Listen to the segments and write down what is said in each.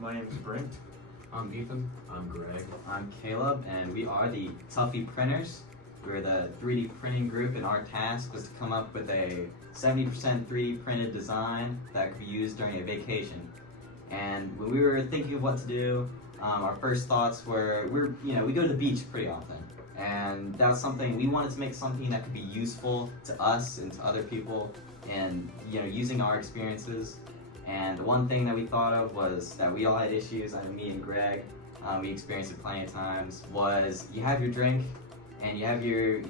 My name is Brent. I'm Ethan. I'm Greg. I'm Caleb, and we are the Tuffy printers. We're the 3D printing group, and our task was to come up with a 70% 3D printed design that could be used during a vacation. And when we were thinking of what to do, our first thoughts were, we go to the beach pretty often, and that's something we wanted to make something that could be useful to us and to other people, and using our experiences. And the one thing that we thought of was that we all had issues. I mean, me and Greg, we experienced it plenty of times. Was you have your drink, and you have your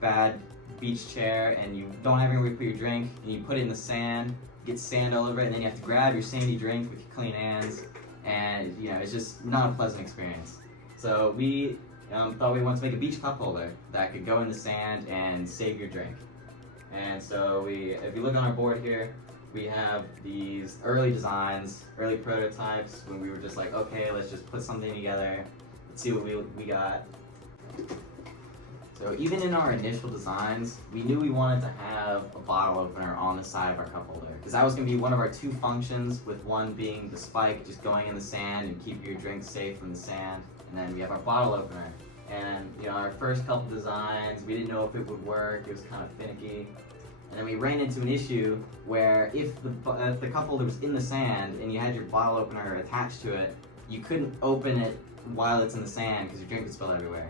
bad beach chair, and you don't have anywhere to put your drink, and you put it in the sand, get sand all over it, and then you have to grab your sandy drink with your clean hands, and it's just not a pleasant experience. So we thought we wanted to make a beach cup holder that could go in the sand and save your drink. And so if you look on our board here, we have these early designs, early prototypes, when we were just like, okay, let's just put something together, let's see what we got. So even in our initial designs, we knew we wanted to have a bottle opener on the side of our cup holder, because that was going to be one of our two functions, with one being the spike just going in the sand and keep your drink safe from the sand, and then we have our bottle opener. And our first couple designs, we didn't know if it would work, it was kind of finicky. And then we ran into an issue where if the cup holder was in the sand and you had your bottle opener attached to it, you couldn't open it while it's in the sand because your drink would spill everywhere.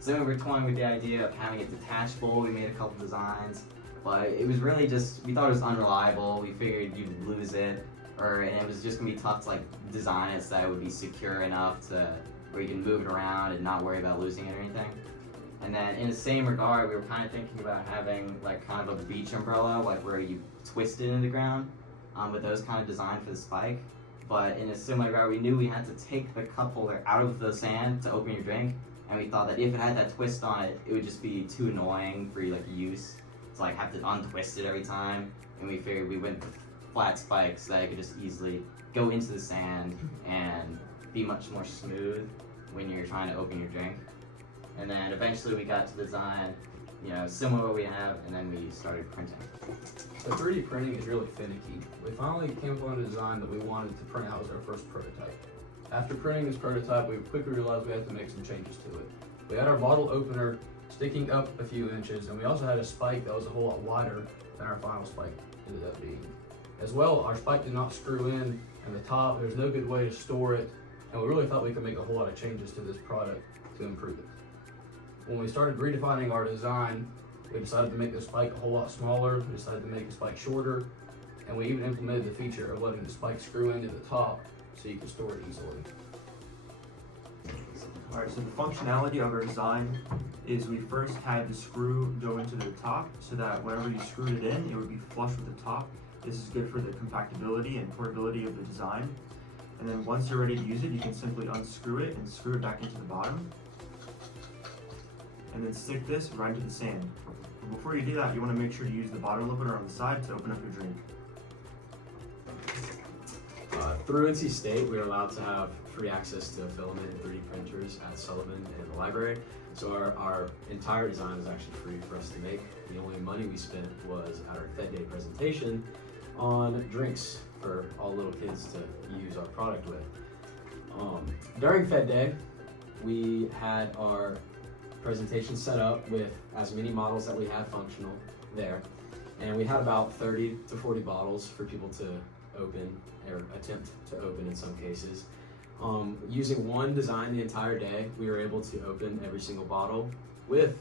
So then we were toying with the idea of having it detachable. We made a couple designs, but it was really just, we thought it was unreliable. We figured you'd lose it, and it was just gonna be tough to design it so that it would be secure enough to where you can move it around and not worry about losing it or anything. And then in the same regard, we were kind of thinking about having kind of a beach umbrella, where you twist it into the ground, with those kind of design for the spike. But in a similar regard, we knew we had to take the cup holder out of the sand to open your drink, and we thought that if it had that twist on it, it would just be too annoying for use to have to untwist it every time. And we figured we went with flat spikes so that it could just easily go into the sand and be much more smooth when you're trying to open your drink. And then eventually we got to design, similar to what we have, and then we started printing. So 3D printing is really finicky. We finally came up with a design that we wanted to print out as our first prototype. After printing this prototype, we quickly realized we had to make some changes to it. We had our bottle opener sticking up a few inches, and we also had a spike that was a whole lot wider than our final spike ended up being. As well, our spike did not screw in the top. There's no good way to store it, and we really thought we could make a whole lot of changes to this product to improve it. When we started redefining our design, we decided to make the spike a whole lot smaller, we decided to make the spike shorter, and we even implemented the feature of letting the spike screw into the top so you can store it easily. Alright, so the functionality of our design is we first had the screw go into the top so that whenever you screwed it in, it would be flush with the top. This is good for the compactability and portability of the design. And then once you're ready to use it, you can simply unscrew it and screw it back into the bottom. And then stick this right into the sand. But before you do that, you want to make sure to use the bottle opener on the side to open up your drink. Through NC State, we are allowed to have free access to filament and 3D printers at Sullivan and the library. So our entire design is actually free for us to make. The only money we spent was at our Fed Day presentation on drinks for all little kids to use our product with. During Fed Day, we had our presentation set up with as many models that we had functional there, and we had about 30 to 40 bottles for people to open or attempt to open in some cases. Using one design the entire day, we were able to open every single bottle with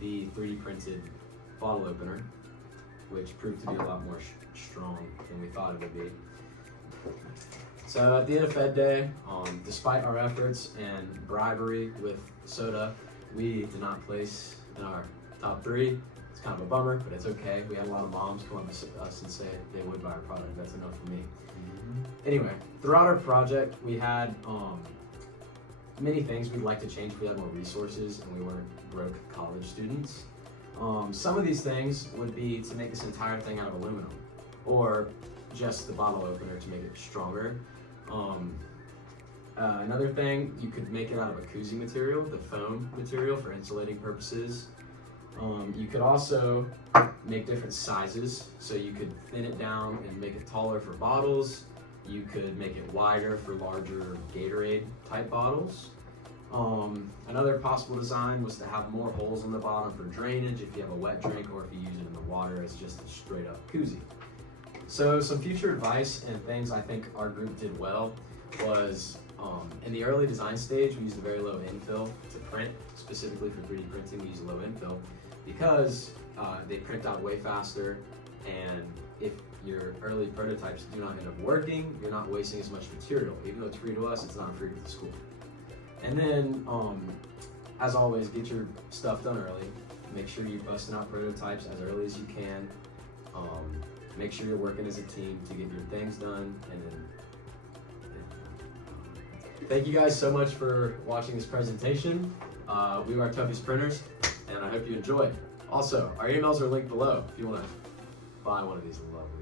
the 3D printed bottle opener, which proved to be a lot more strong than we thought it would be. So at the end of Fed Day, despite our efforts and bribery with soda, we did not place in our top 3. It's kind of a bummer, but it's okay. We had a lot of moms come up to us and say they would buy our product. That's enough for me. Anyway, throughout our project, we had many things we'd like to change if we had more resources and we weren't broke college students. Some of these things would be to make this entire thing out of aluminum, or just the bottle opener to make it stronger. Another thing, you could make it out of a koozie material, the foam material for insulating purposes. You could also make different sizes, so you could thin it down and make it taller for bottles. You could make it wider for larger Gatorade type bottles. Another possible design was to have more holes in the bottom for drainage if you have a wet drink, or if you use it in the water as just a straight up koozie. So some future advice and things I think our group did well was, in the early design stage, we used a very low infill to print. Specifically for 3D printing, we use a low infill because they print out way faster, and if your early prototypes do not end up working, you're not wasting as much material. Even though it's free to us, it's not free to the school. And then, as always, get your stuff done early. Make sure you're busting out prototypes as early as you can. Make sure you're working as a team to get your things done. And then, thank you guys so much for watching this presentation. We are Tuffy's Printers, and I hope you enjoy. Also, our emails are linked below if you want to buy one of these lovely